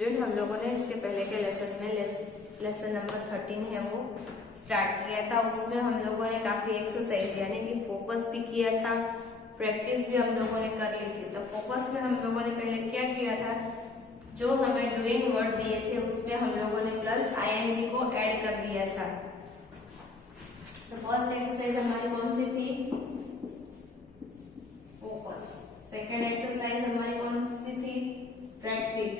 Student हम लोगों ने इसके पहले के लेसन में लेसन नंबर 13 है वो स्टार्ट किया था। उसमें हम लोगों ने काफी एक्सरसाइज यानी कि फोकस भी किया था, प्रैक्टिस भी हम लोगों ने कर ली थी। तो फोकस में हम लोगों ने पहले क्या किया था, जो हमें डूइंग वर्ड दिए थे उसमें हम लोगों ने प्लस आईएनजी को ऐड कर दिया था। तो फर्स्ट एक्सरसाइज हमारी कौन सी थी, फोकस। सेकंड एक्सरसाइज हमारी कौन सी थी, प्रैक्टिस।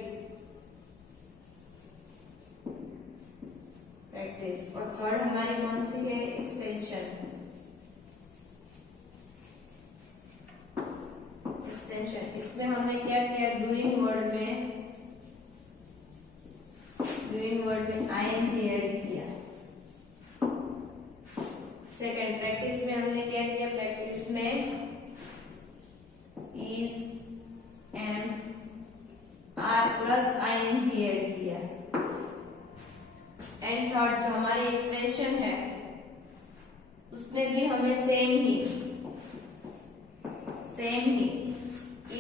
और थर्ड हमारी कौन सी है, एक्सटेंशन। इसमें हमने क्या किया, डूइंग वर्ड में आईएनजी ऐड किया। सेकंड प्रैक्टिस में हमने क्या किया, प्रैक्टिस में is and are plus ING add किया। एंड थर्ड जो हमारी एक्सटेंशन है उसमें भी हमें सेम ही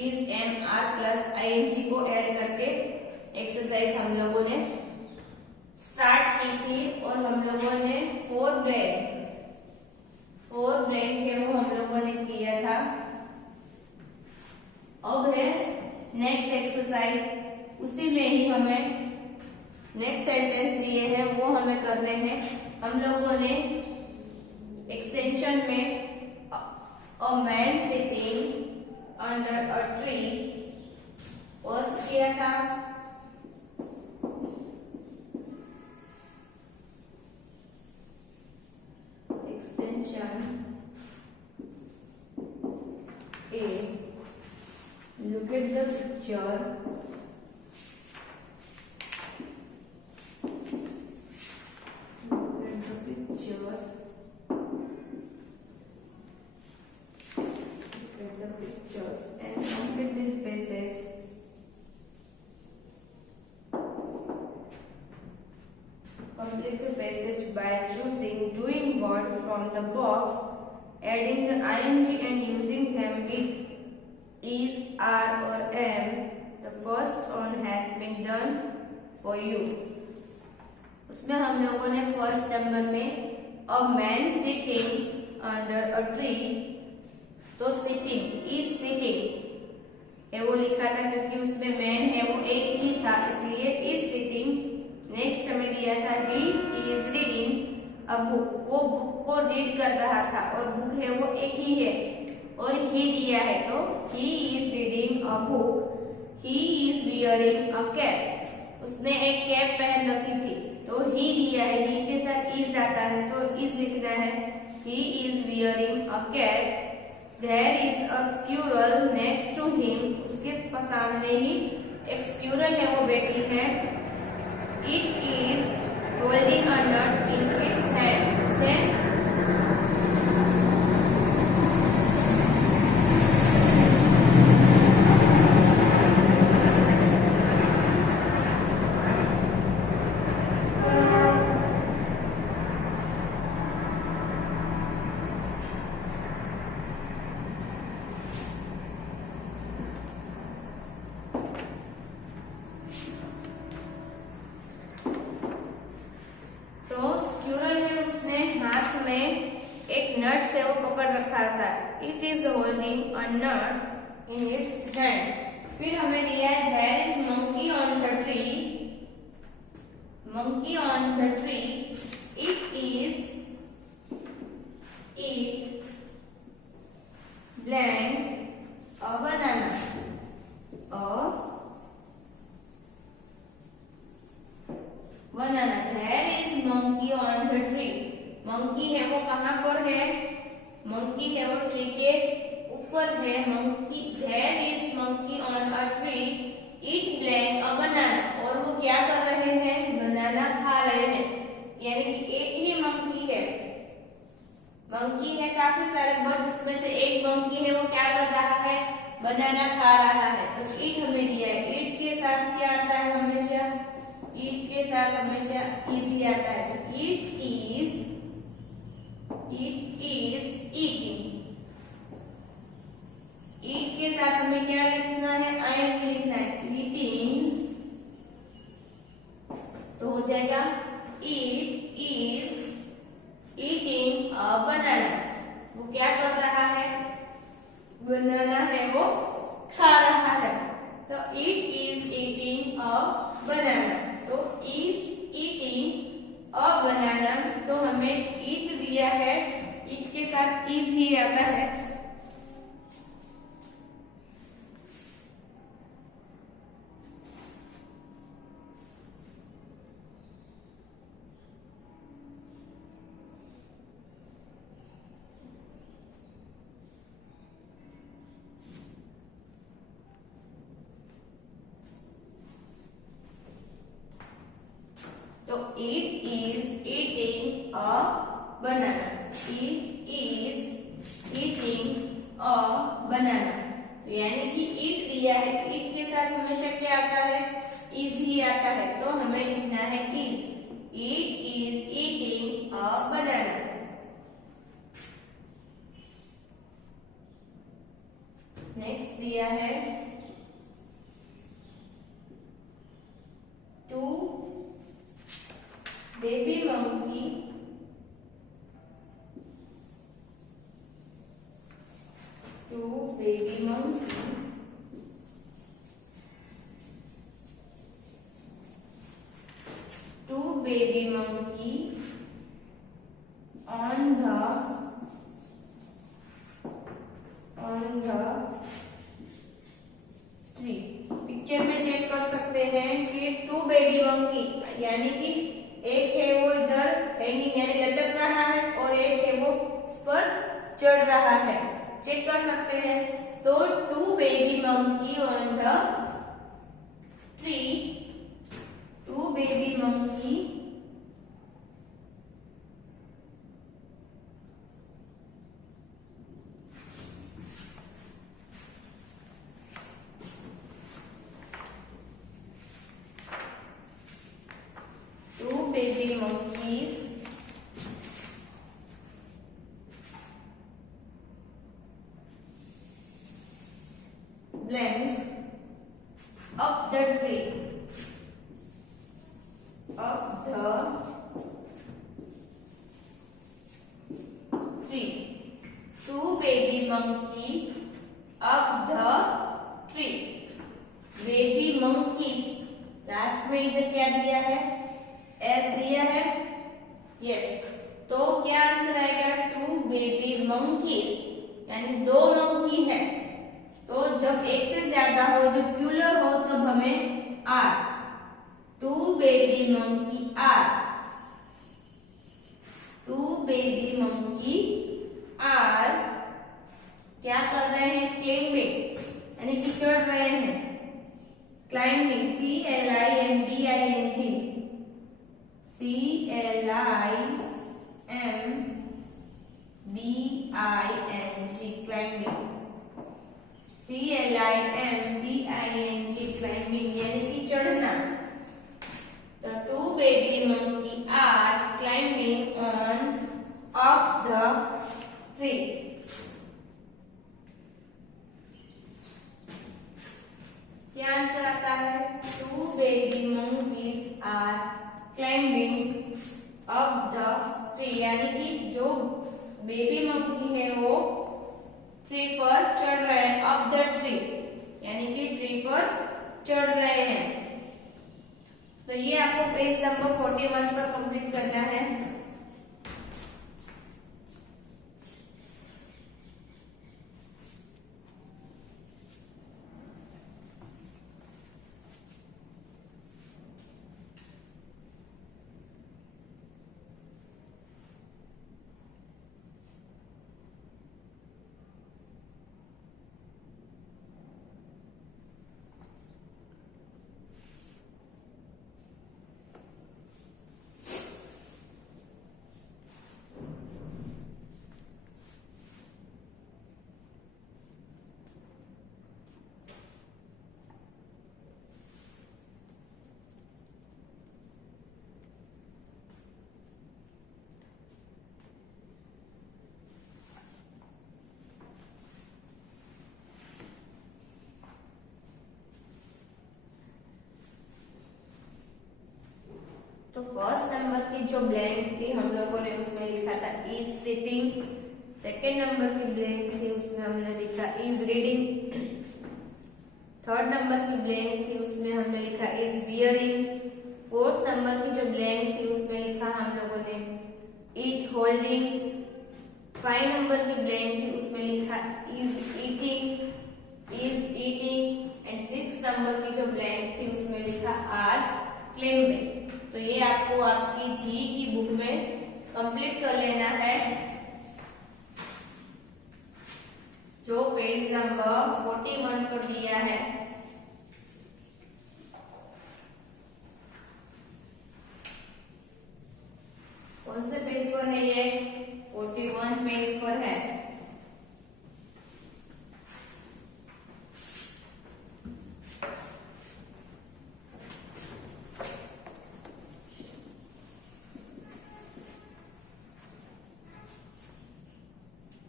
is and are plus ING को ऐड करके एक्सरसाइज हम लोगों ने स्टार्ट की थी। और हम लोगों ने फोर ब्लैंक है वो हम लोगों ने किया था। अब है नेक्स्ट एक्सरसाइज, उसी में ही हमें नेक्स्ट सेंटेंस दिए हैं वो हमें करने हैं। हम लोगों ने एक्सटेंशन में a man sitting under a tree first किया था। Extension A, look at the picture. Complete the passage by choosing doing word from the box, adding the ing and using them with is, are or am. The first one has been done for you. उसमें हम लोगों ने first number में a man sitting under a tree, तो sitting is sitting है वो लिखा था क्योंकि उसमें मैन है वो एक ही था इसलिए इज सिटिंग। नेक्स्ट हमें दिया था he is reading a book, वो बुक को रीड कर रहा था और बुक है वो एक ही है। और ही दिया है तो he is reading a book, he is wearing a cap, उसने एक कैप पहन रखी थी तो ही दिया है, ही के साथ इज आता है तो इज लिखना है, he is wearing a cap. There is a squirrel next to him, उसके सामने ही एक स्क्यूरल है वो बैठी है। It is holding a nut in its hand. उसने नट से वो पकड़ रखा था। It is holding a nut in its hand. फिर हमें दिया है there is monkey on the tree, monkey on the tree, it is it blank a banana, there is monkey on the tree, monkey है वो कहाँ पर है, monkey है वो ट्री के ऊपर है। Monkey there is monkey on a tree, eat blank a banana, और वो क्या कर रहे हैं, बनाना खा रहे हैं। यानी कि एक ही मंकी है, मंकी है काफी सारे बट उसमें से एक मंकी है वो क्या कर रहा है, बनाना खा रहा है। तो ईट हमें दिया है, ईट के साथ क्या आता है हमेशा, ईट के साथ हमेशा इजी आता है। तो ईट इज ईटिंग, ईट के साथ हमें क्या लिखना है, आईएनजी लिखना है, eating it is eating a banana. वो क्या कर रहा है? बनाना है वो खा रहा है। तो इट इज ईटिंग अ बनाना। तो इज ईटिंग अ बनाना, तो हमें ईट दिया है, ईट के साथ इज ही आता है। तो it is eating a banana. It is eating a banana. तो यानी कि eat दिया है, eat के साथ हमेशा क्या आता है? is ही आता है। तो हमें लिखना है is. It is eating a banana. Next दिया है two baby monkey two baby monkey on the tree. Picture में चेक कर सकते हैं कि टू बेबी मंकी, यानी कि एक है वो इधर हैंगिंग यानी लटक रहा है और एक है वो उस पर चढ़ रहा है। चेक कर सकते हैं। तो two baby monkey on the tree, two baby monkey baby monkeys blend up the tree, up the tree. Two baby monkey up the tree. Baby monkeys, last में इधर क्या दिया है? एस दिया है। यस, तो क्या आंसर आएगा? टू बेबी मंकी, यानी दो मंकी है। तो जब एक से ज्यादा हो, जब प्लूरल हो, तब हमें are, two baby monkey are, two baby monkey are क्या कर रहे हैं? क्लाइंबिंग, यानी कि चढ़ रहे हैं। Climbing, CLIMBING, CLIMBING, climbing, CLIMBING, climbing यानी कि चढ़ना। The two baby monkey are climbing on of the tree. क्या आंसर आता है? Two baby monkeys are climbing up the tree, यानी कि जो बेबी मंकी है वो ट्री पर चढ़ रहे हैं। अप द ट्री यानी कि ट्री पर चढ़ रहे हैं। तो ये आपको पेज नंबर 41 पर कंप्लीट करना है। तो फर्स्ट नंबर की जो ब्लैंक थी हम लोगों ने उसमें लिखा था इज सिटिंग। सेकेंड नंबर की ब्लैंक थी उसमें हमने लिखा इज रीडिंग। थर्ड नंबर की ब्लैंक थी उसमें हमने लिखा इज बियरिंग। फोर्थ नंबर की जो ब्लैंक थी उसमें लिखा हम लोगों ने इज होल्डिंग। 5 नंबर की ब्लैंक थी उसमें लिखा इज ईटिंग एंड 6 नंबर की जो ब्लैंक थी उसमें लिखा आर क्लाइंबिंग। तो ये आपको आपकी जी की बुक में कंप्लीट कर लेना है, जो पेज नंबर 41 पर दिया है। कौन से पेज पर है ये? 41 पेज पर है।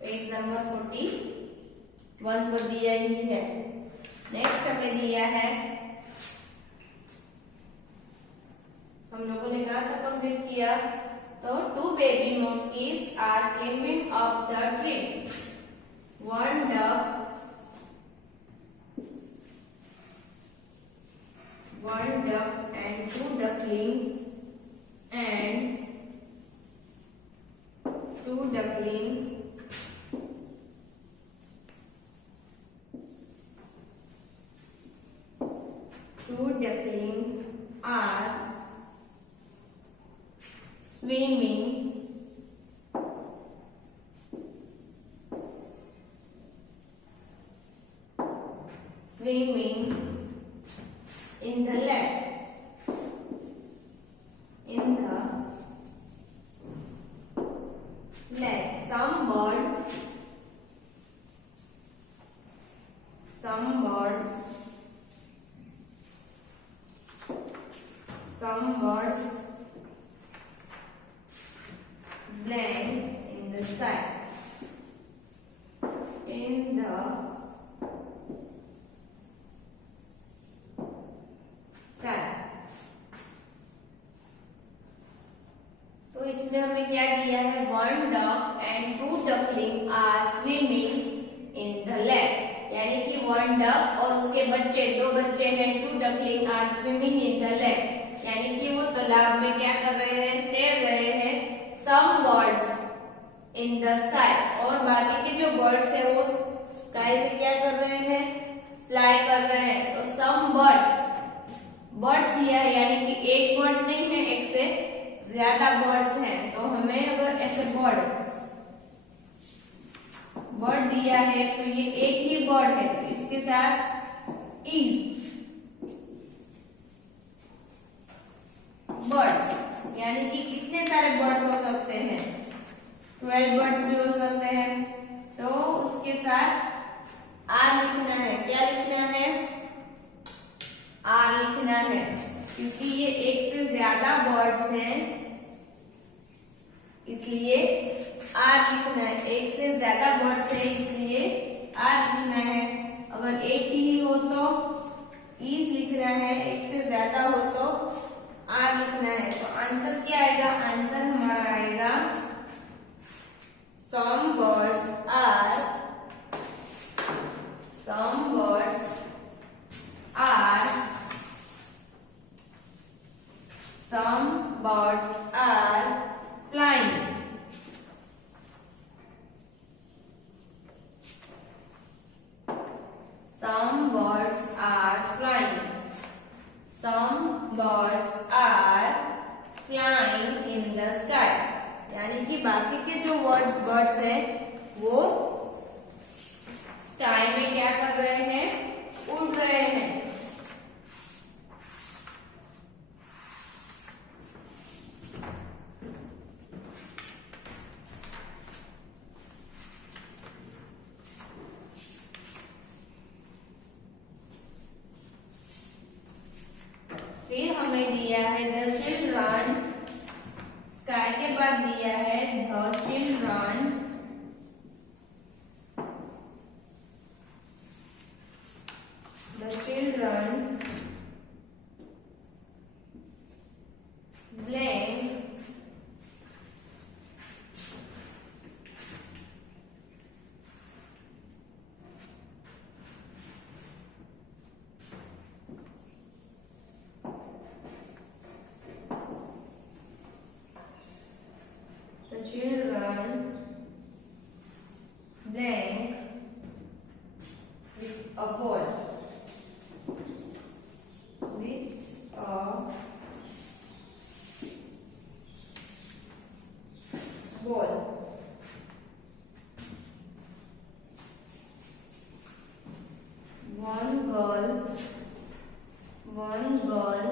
पेज नंबर 41 पर दिया ही है। नेक्स्ट हमें दिया है, हम लोगों ने कहा था कंप्लीट किया। तो 2 baby monkeys are climbing up the tree. One duck and 2 ducklings and 2 ducklings are swimming in the lake. Some birds blank in the sky. तो इसमें हमें क्या दिया है? 1 duck and 2 duckling are swimming in the lake. यानी कि 1 duck और उसके बच्चे, 2 बच्चे हैं, 2 duckling are swimming in the lake. यानी कि वो तालाब में क्या कर रहे हैं? तैर रहे हैं। Some birds in the sky. और बाकी के जो बर्ड्स है वो स्काई में क्या कर रहे हैं? फ्लाई कर रहे हैं। तो some बर्ड्स दिया है, यानी कि एक बर्ड नहीं है, एक से ज्यादा बर्ड्स हैं। तो हमें अगर ऐसे बर्ड दिया है तो ये एक ही बर्ड है, तो इसके साथ इज बर्ड्स, यानी कि कितने सारे बर्ड्स हो सकते हैं? 12 बर्ड्स भी हो सकते हैं। तो उसके साथ आर लिखना है। क्या लिखना है? आर लिखना है, क्योंकि ये एक से ज्यादा बर्ड्स हैं, इसलिए आर लिखना है। एक से ज्यादा बर्ड्स है इसलिए आर लिखना है। अगर एक ही हो तो इज लिखना है, एक से ज्यादा हो तो आर लिखना है। तो आंसर क्या आएगा? आंसर हमारा आएगा some birds are flying. Some birds are flying. Some birds are flying in the sky. यानी कि बाकी के जो बर्ड्स हैं वो स्काई में क्या कर रहे हैं? उड़ रहे हैं। फिर हमें दिया है द चिल्ड्रन, स्काई के बाद दिया है the children blank children blank with a ball. With a ball. One girl, one girl,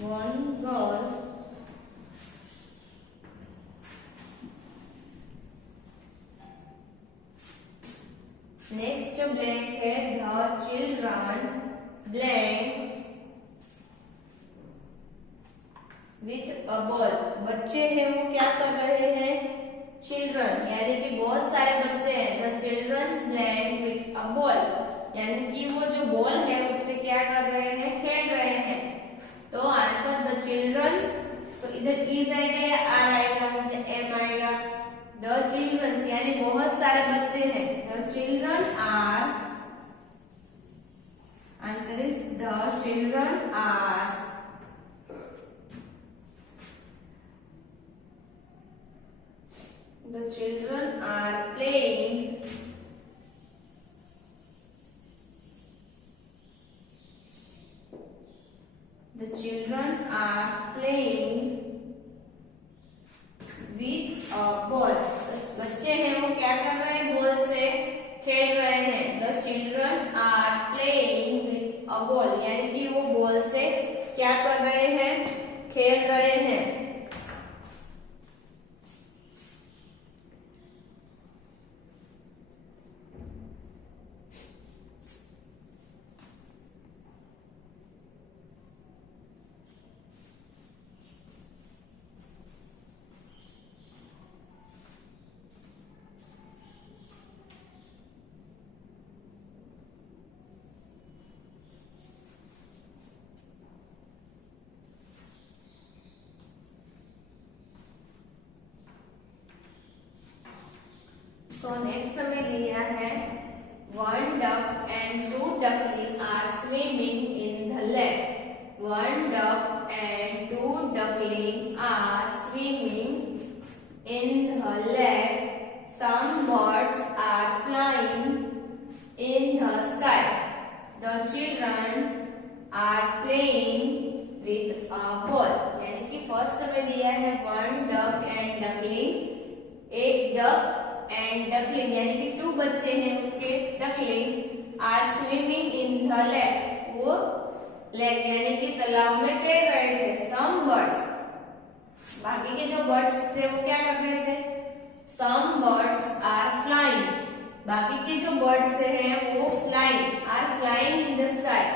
one girl. Next जो ब्लैंक है the children blank with a ball. बच्चे हैं वो क्या कर रहे हैं? चिल्ड्रन यानी कि बहुत सारे बच्चे हैं। The childrens blank with a ball यानी कि वो जो बॉल है उससे क्या कर रहे हैं? खेल रहे हैं। तो आंसर द चिल्ड्रंस, तो इधर इज आएगा या आर आएगा? मतलब एम आएगा। द चिल्ड्रंस यानी बहुत सारे बच्चे हैं। The children are, answer is the children are the children are playing the children are playing with a ball। बच्चे हैं वो क्या कर रहे हैं? बॉल से खेल रहे हैं। the children are playing with a ball यानी कि वो बॉल से क्या कर रहे हैं? खेल रहे हैं। तो नेक्स्ट हमें दिया है one duck and two duckling are swimming in the lake. One duck and two duckling are swimming in the lake. Some birds are flying in the sky. The children are playing with a ball यानी कि first हमें दिया है one duck and duckling. एक duck and duckling यानी कि two बच्चे हैं उसके। Duckling are swimming in the lake, वो लेक यानी कि तालाब में तैर रहे थे। सम बर्ड्स, बाकी के जो बर्ड्स थे वो क्या कर रहे थे? सम बर्ड्स आर फ्लाइंग, बाकी के जो बर्ड्स हैं वो flying are flying in the sky,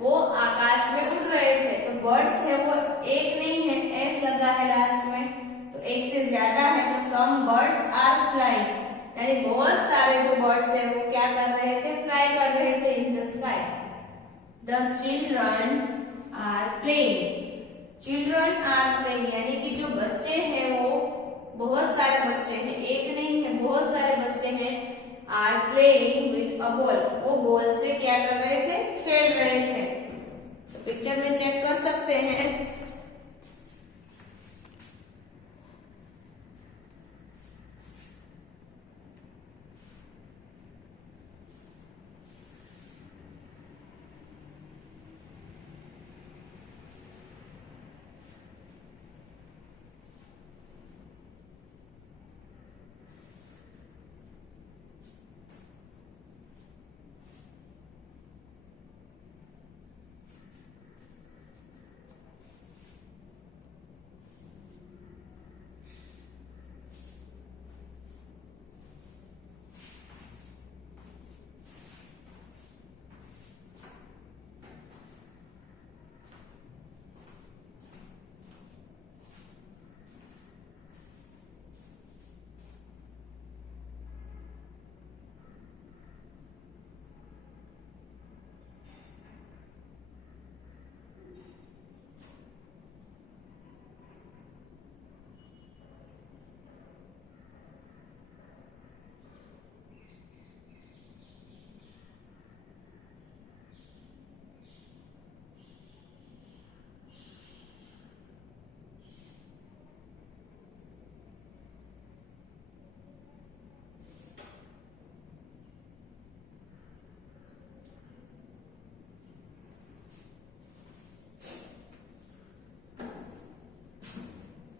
वो आकाश में उड़ रहे थे। तो बर्ड्स है वो एक नहीं है, एस लगा है लास्ट में, तो एक से ज्यादा है। तो सम बर्ड्स आर फ्लाइंग यानी बहुत सारे जो बर्ड्स है वो क्या कर रहे थे? फ्लाई कर रहे थे in the sky. The children are playing. Children are playing यानी कि जो बच्चे हैं वो बहुत सारे बच्चे हैं, एक नहीं है, बहुत सारे बच्चे हैं। Are playing with a ball, वो बॉल से क्या कर रहे थे? खेल रहे थे। तो पिक्चर में चेक कर सकते हैं।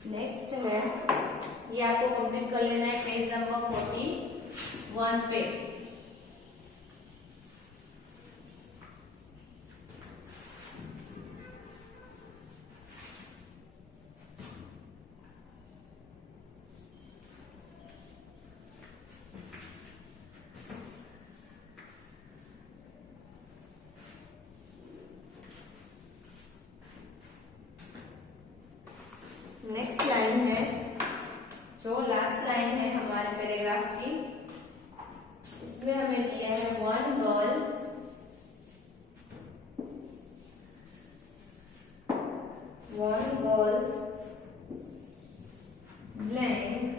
नेक्स्ट है, ये आपको कंप्लीट कर लेना है पेज नंबर 41 पे। नेक्स्ट लाइन है, जो लास्ट लाइन है हमारे पैराग्राफ की, इसमें हमें दिया है one girl blank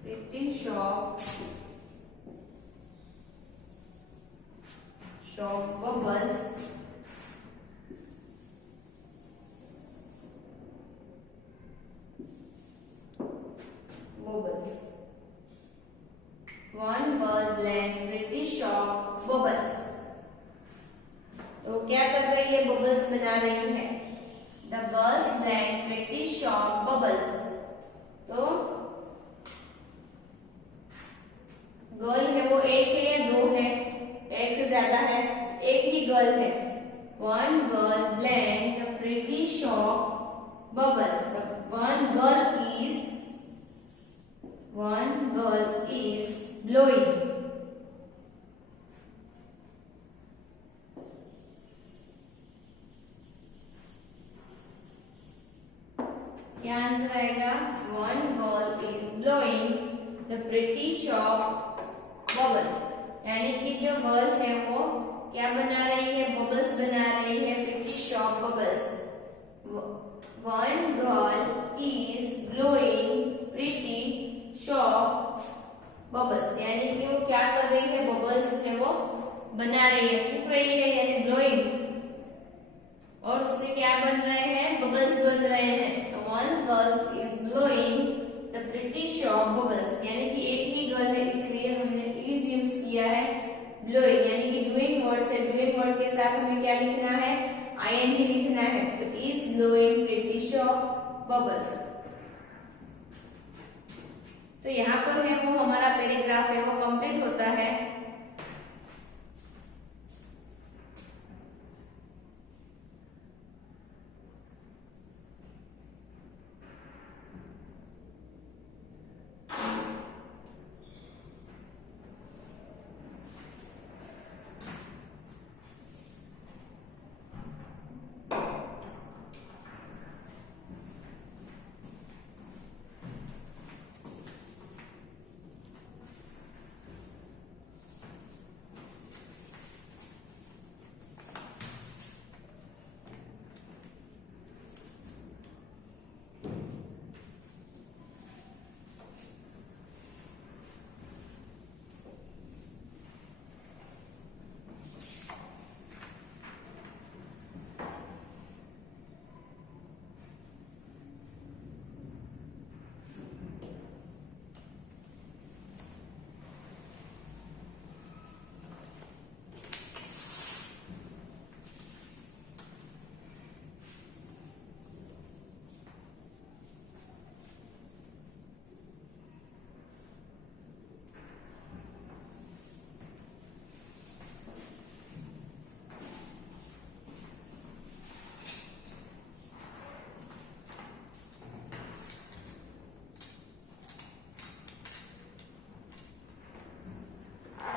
pretty shop bubbles one girl blank pretty shop bubbles. तो क्या कर रही है, बबल्स बना रही है। The girls blank pretty shop bubbles. तो गर्ल है वो एक है या दो है, एक से ज्यादा है, एक ही गर्ल है। One girl blank the pretty shop bubbles. One girl is blowing। क्या आंसर आएगा, one girl is blowing the pretty shop bubbles. यानी कि जो गर्ल है वो क्या बना रही है, बबल्स बना रही है, pretty shop bubbles. One girl is blowing pretty shop bubbles, यानी कि वो क्या कर रही है, बबल्स है वो बना रही है, फूंक रही है, यानी ब्लोइंग। और उससे क्या बन रहे हैं, बबल्स बन रहे हैं। तो one girl is blowing the pretty shop bubbles, यानी कि एक ही गर्ल है इसलिए हमने इज यूज किया है ब्लोइंग, यानी कि डूइंग वर्ड से, डूइंग वर्ड के साथ हमें क्या लिखना है, आईएनजी लिखना है। तो is blowing pretty shop bubbles. तो यहाँ पर है वो हमारा पैराग्राफ है वो कंप्लीट होता है।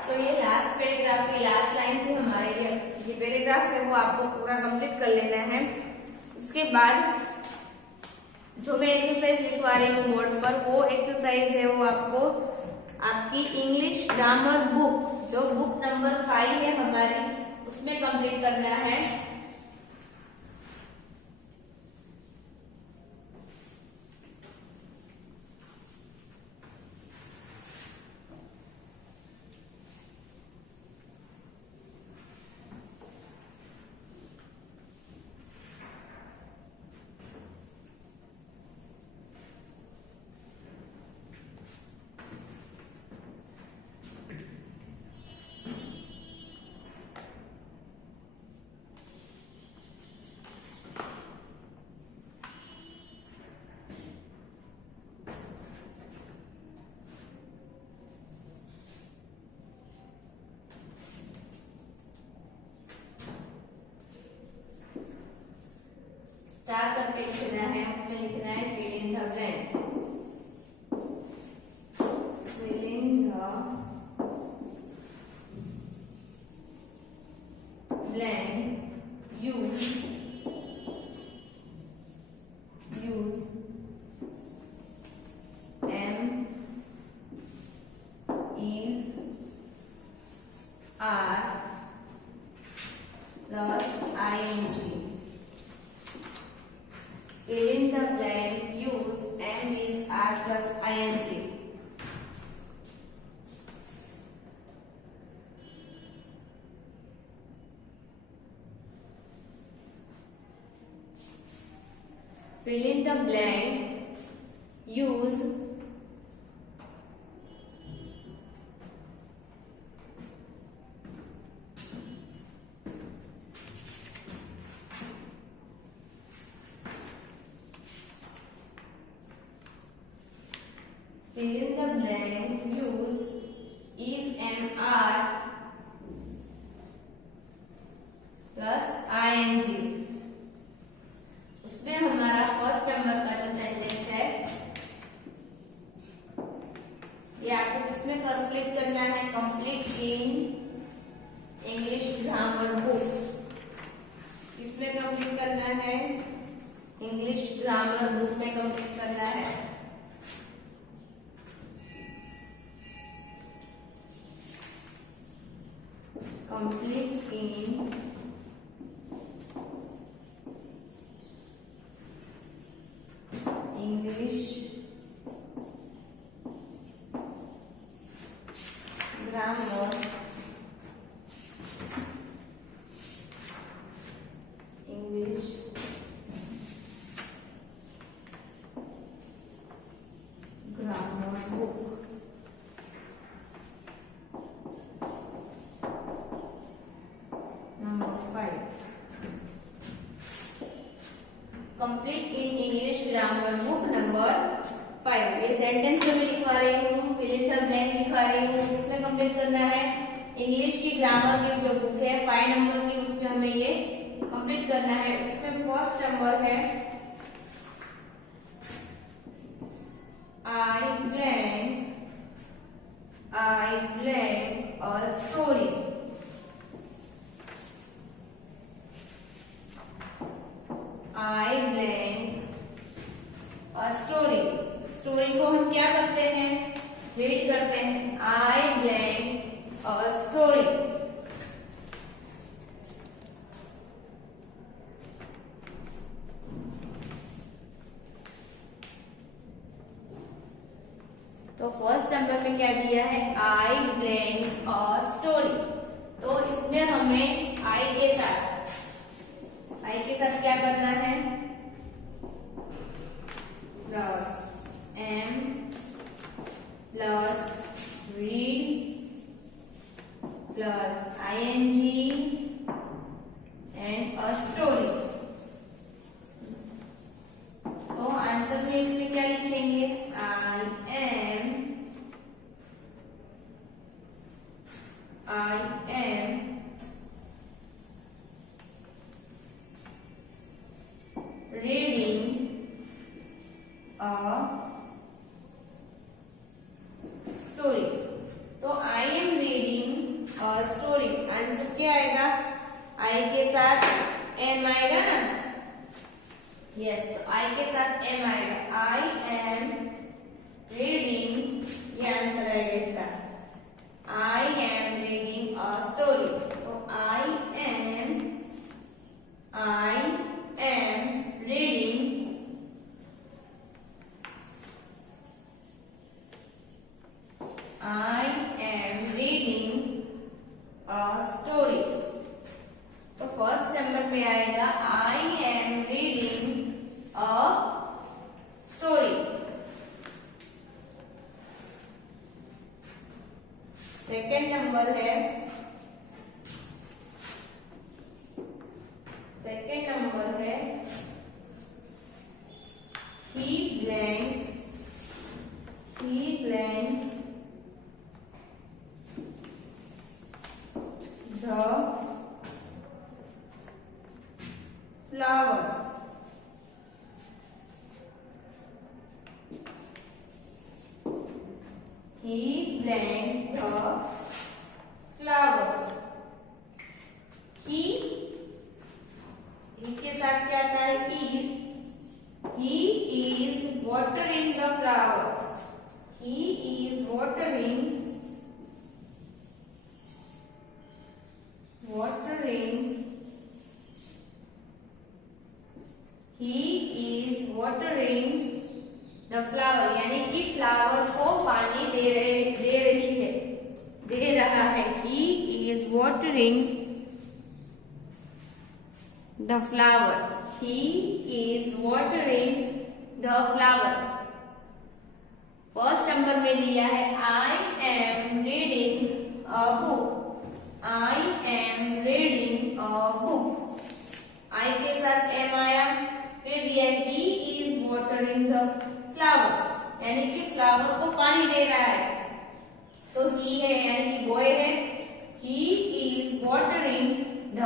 तो ये लास्ट पैराग्राफ की लास्ट लाइन थी हमारे लिए। ये पैराग्राफ है वो आपको पूरा कंप्लीट कर लेना है। उसके बाद जो मैं एक्सरसाइज लिखवा रही हूँ बोर्ड पर, वो एक्सरसाइज है वो आपको आपकी इंग्लिश ग्रामर बुक, जो बुक नंबर 5 है हमारी, उसमें कंप्लीट करना है। पेज खुला है, उसमें लिखना है fill in the blank. Fill in the blank. Use am, is, are plus ing. Fill in the blank. Use am, is, are plus ing. Fill in the blank. Use fill in the blank. Use is, am, are plus ing. उसमें हमारा first number का जो sentence है ये आपको किसमें complete करना है? Complete in English grammar book. किसमें कंप्लीट करना है? इंग्लिश ग्रामर बुक में कंप्लीट करना है. Complete in English grammar English grammar book. Number 5. Complete in English grammar book number 5. ये सेंटेंस जो मैं लिखवा रही हूँ, फिल इन द ब्लैंक लिखवा रही हूँ, इसमें कंप्लीट करना है. इंग्लिश की ग्रामर की जो बुक है 5 नंबर की, उसमें हमें ये कंप्लीट करना है. उसमें फर्स्ट नंबर है I blank a story. I blank a story. Story को हम क्या करते हैं? रीड करते हैं. I blank a story. तो फर्स्ट नंबर में क्या दिया है? I blank a story. तो इसमें हमें I के साथ क्या करना है? Plus am plus read plus ing and a story. तो आंसर में इसमें क्या लिखेंगे? I am reading a story. तो I am reading a story. Answer क्या आएगा? I के साथ am आएगा ना? यस, तो I के साथ am आएगा. I am reading, ये आंसर आएगा इसका. I am reading a story. तो I am reading a story. तो फर्स्ट नंबर पे आएगा I am reading a story. Second number है he blank the flowers. than the flowers. He के साथ क्या आता है? is. He is watering the flower. He is watering the flower, यानी कि फ्लावर को पानी दे रहा है। He is watering the flower. He is watering the flower. First number में दिया है I am reading a book. I am reading a book. I के साथ एम आया। फिर दिया he is watering the flower, यानी कि फ्लावर को पानी दे रहा है। तो ही है यानी कि बॉय है। He is watering the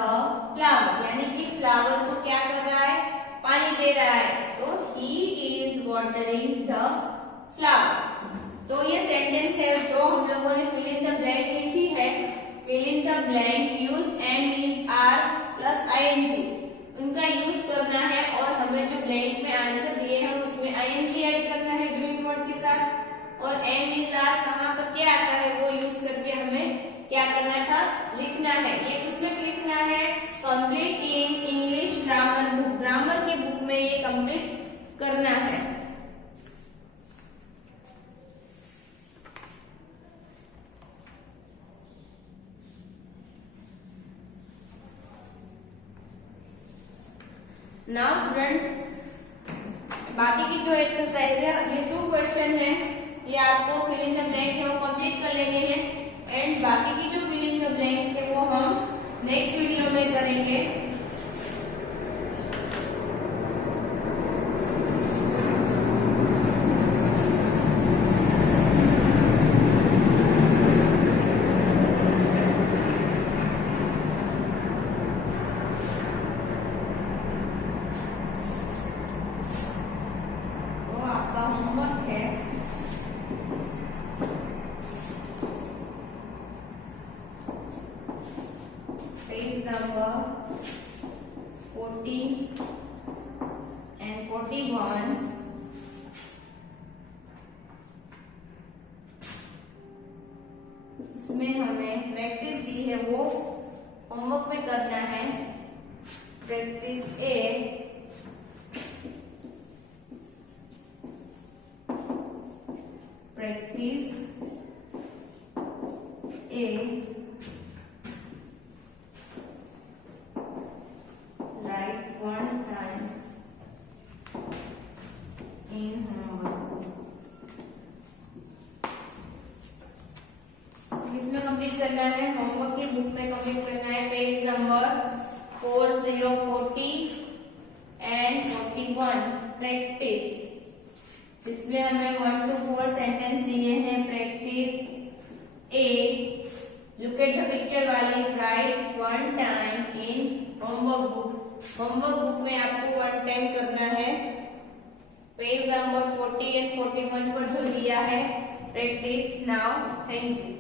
flower, यानी कि फ्लावर को क्या कर रहा है? पानी दे रहा है। तो ही इज वॉटरिंग द फ्लावर। तो ये सेंटेंस है जो हम लोगों ने फिल इन द ब्लैंक लिखी है। Fill in the blank use and, is, are plus ING, उनका यूज करना है। और हमें जो ब्लैंक में आंसर दिए हैं उसमें आईएनजी ऐड करना है डूइंग वर्ड के साथ। और एंड, इज, आर कहाँ पर क्या आता है वो यूज करके हमें क्या करना था? लिखना है। ये किसमें लिखना है? Complete in English grammar book. Grammar की बुक में ये कंप्लीट करना है। नाउ स्टूडेंट, बाकी की जो एक्सरसाइज है, ये 2 क्वेश्चन है, ये आपको फिल इन द ब्लैंक है वो कंप्लीट कर लेने हैं। एंड बाकी की जो फिल इन द ब्लैंक है वो हम नेक्स्ट वीडियो में करेंगे। होमवर्क है पेज नंबर 40 and 41। इसमें हमें प्रैक्टिस दी है वो होमवर्क में करना है। Practice A, practice A, write one time in homework। इसमें कंप्लीट करना है, होमवर्क की बुक में कंप्लीट करना है। Page number 40, 40 and 41 practice. इसमें हमें 1 to 4 सेंटेंस दिए हैं। Practice A, look at the picture वाली, write 1 time in homework book. Homework book में आपको 1 टाइम करना है। पेज नंबर 40 and 41 पर जो दिया है प्रैक्टिस नाउ। Thank you.